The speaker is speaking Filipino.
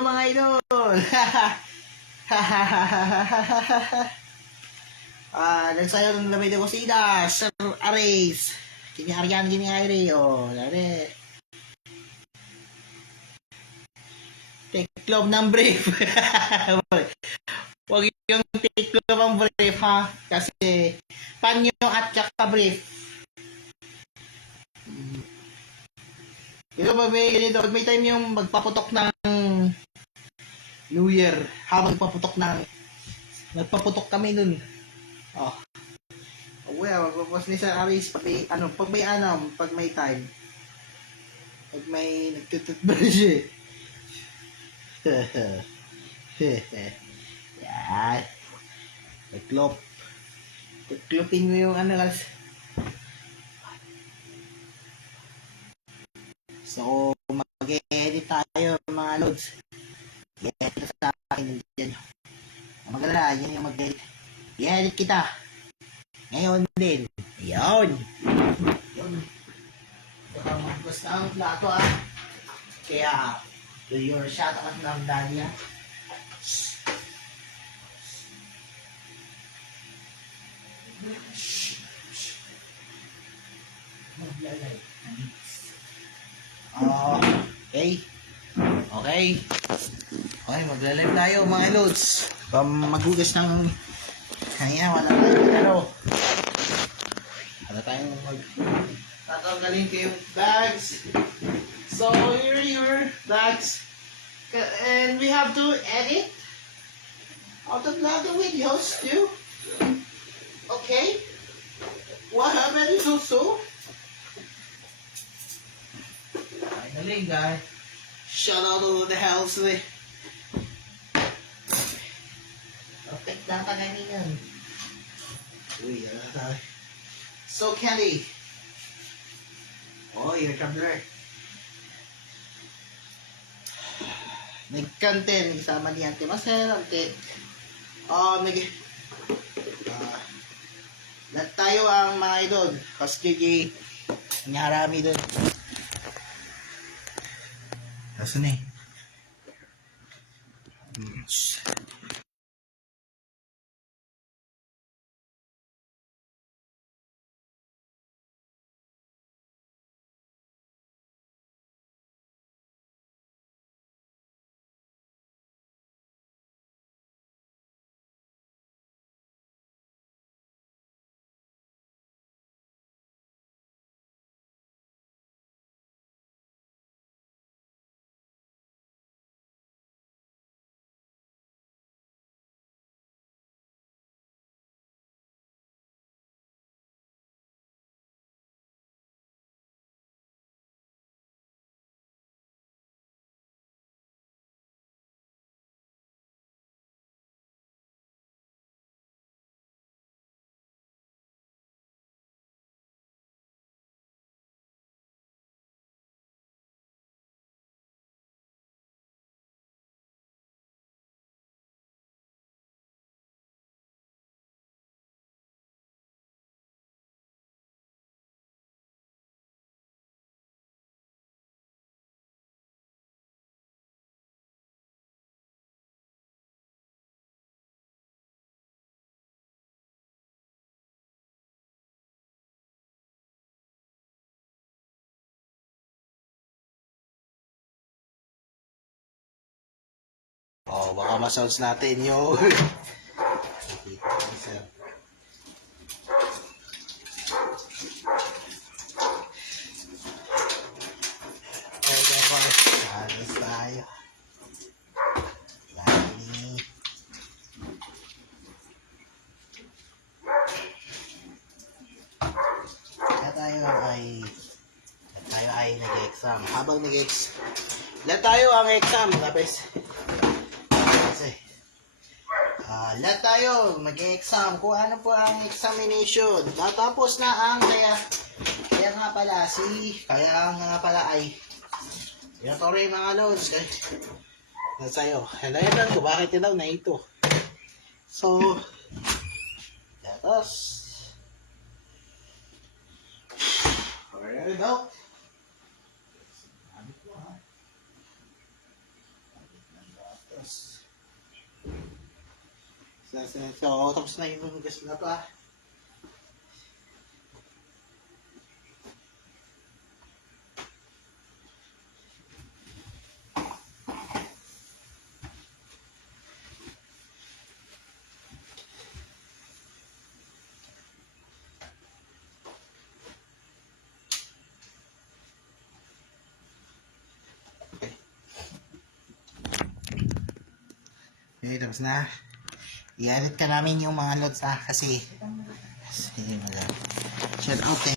mga idol. Nagsayo ng lamay de cosida, Sir Ares. Kini harian gini aire, lare. Take love ng brief. Huwag yung take love ang brief, ha? Kasi, panyo at tsaka brief. Ito pag may ganito, pag may time yung magpaputok ng New Year, habang nagpaputok kami nun. Oh. Well, magpapos ni Sir Aris, pag may time. Pag may nagtututbrush yan. Tuklopin mo yung kasi. So, mag-edit tayo mga loads. I-edit sa akin dyan. Magalala, yun yung mag-edit. I-edit kita. Ngayon din. Yun. Baka magbukas na ang plato Kaya, do your shot out ng daddy Maglalay. Okay, magla-live tayo mga loads. Maghugas ng kaya wala tayong tatanggalin ko yung bags. So here are your bags, and we have to edit out of the videos too. Okay, what happened is also finally, guys. Shout out to the house with. Okay, dapat ganyan yan. Uy, So, Kelly. Oh, you're come there. Nagkanten, isama ni Ante Marcel, Ante. Lahat tayo ang mga idol. Kasi nangyarami doon. Asan eh? Baka ma-sounds natin yung Alis tayo. Tayo ay nag-exam. Habang lahat tayo ang exam. Lahat tayo mag-exam kung ano po ang examination. Natapos na ang kaya nga pala ay Tori mga loads. Sa'yo. Halayan ko bakit yun daw na ito. So, let us it out. So, tapos na yung hugas na to ah. Okay, tapos na. I-edit ka namin yung mga loads kasi wala. Shout out